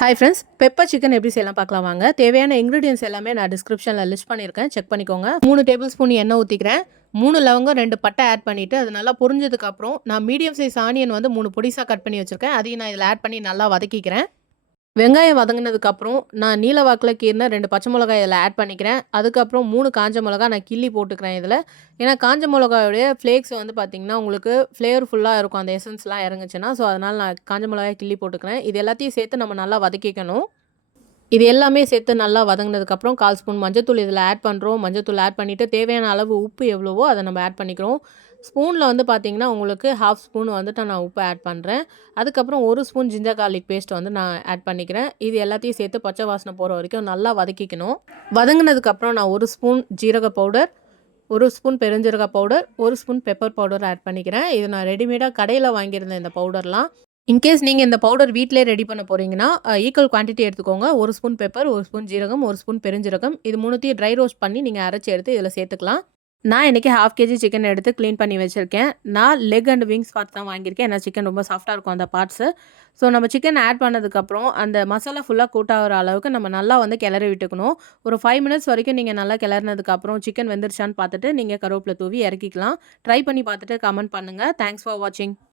Hi friends, pepper chicken எப்படி செய்யலாம் பார்க்கலாம் வாங்க. தேவையான இன்க்ரீடியன்ஸ் எல்லாமே நான் டிஸ்கிரிப்ஷனில் லிஸ்ட் பண்ணியிருக்கேன், செக் பண்ணிக்கோங்க. 3 டேபிள் ஸ்பூன் எண்ணெய் ஊற்றிக்கிறேன். 3 லவங்கம் 2 பட்டை ஆட் பண்ணிவிட்டு அது நல்லா பொரிஞ்சதுக்கப்புறம் நான் மீடியம் சைஸ் ஆனியன் வந்து 3 பொடிசாக கட் பண்ணி வச்சுருக்கேன். அதையும் நான் இதில் ஆட் பண்ணி நல்லா வதக்கிக்கிறேன். வெங்காயம் வதங்கினதுக்கப்புறம் நான் நீல வாக்கில் கீறின 2 பச்சை மிளகாய் இதில் ஆட் பண்ணிக்கிறேன். அதுக்கப்புறம் 3 காஞ்ச மிளகா நான் கிள்ளி போட்டுக்கிறேன் இதில். ஏன்னா காஞ்ச மிளகாயோடைய ஃப்ளேக்ஸ் வந்து பார்த்திங்கன்னா உங்களுக்கு ஃப்ளேவர்ஃபுல்லாக இருக்கும், அந்த எசன்ஸ்லாம் இறங்குச்சுன்னா. ஸோ அதனால் நான் காஞ்ச மிளகாய் கிள்ளி போட்டுக்கிறேன். இது எல்லாத்தையும் சேர்த்து நம்ம நல்லா வதக்கிக்கணும். இது எல்லாமே சேர்த்து நல்லா வதங்கினதுக்கப்புறம் 1/4 ஸ்பூன் மஞ்சத்தூள் இதில் ஆட் பண்ணுறோம். மஞ்சத்தூள் ஆட் பண்ணிவிட்டு தேவையான அளவு உப்பு எவ்வளவோ அதை நம்ம ஆட் பண்ணிக்கிறோம். ஸ்பூனில் வந்து பார்த்திங்கன்னா உங்களுக்கு 1/2 ஸ்பூன் வந்துட்டு நான் உப்பு ஆட் பண்ணுறேன். அதுக்கப்புறம் 1 ஸ்பூன் ஜிஞ்சர் கார்லிக் பேஸ்ட் வந்து நான் ஆட் பண்ணிக்கிறேன். இது எல்லாத்தையும் சேர்த்து பச்சை வாசனை போகிற வரைக்கும் நல்லா வதக்கிக்கணும். வதங்கினதுக்கப்புறம் நான் 1 ஸ்பூன் ஜீரக பவுடர், 1 ஸ்பூன் பெருஞ்சீரக powder, 1 spoon pepper powder add பண்ணிக்கிறேன். இது நான் ரெடிமேடாக கடையில் வாங்கியிருந்தேன் இந்த பவுடர்லாம். இன்கேஸ் நீங்கள் இந்த பவுடர் வீட்டிலே ரெடி பண்ண போகிறீங்கன்னா ஈக்குவல் குவான்டிட்டி எடுத்துக்கோங்க. 1 ஸ்பூன் பெப்பர், 1 ஸ்பூன் ஜீரகம், 1 ஸ்பூன் பெருஞ்சீரகம், இது 3த்தையும் ட்ரை ரோஸ்ட் பண்ணி நீங்கள் அரைச்சி எடுத்து இதில் சேர்த்துக்கலாம். நான் இன்றைக்கி 1/2 kg சிக்கன் எடுத்து க்ளீன் பண்ணி வச்சுருக்கேன். நான் லெக் அண்ட் விங்ஸ் பார்த்து தான் வாங்கியிருக்கேன். ஏன்னா சிக்கன் ரொம்ப சாஃப்ட்டாக இருக்கும் அந்த பார்ட்ஸு. ஸோ நம்ம சிக்கன் ஆட் பண்ணதுக்கப்புறம் அந்த மசாலா ஃபுல்லாக கூட் ஆகிற அளவுக்கு நம்ம நல்லா வந்து கிளறி விட்டுக்கணும். ஒரு 5 மினிட்ஸ் வரைக்கும் நீங்கள் நல்லா கிளறினதுக்கப்புறம் சிக்கன் வெந்துருச்சான்னு பார்த்துட்டு நீங்கள் கருவேப்பிலை தூவி இறக்கிக்கலாம். ட்ரை பண்ணி பார்த்துட்டு கமெண்ட் பண்ணுங்கள். தேங்க்ஸ் ஃபார் வாட்சிங்.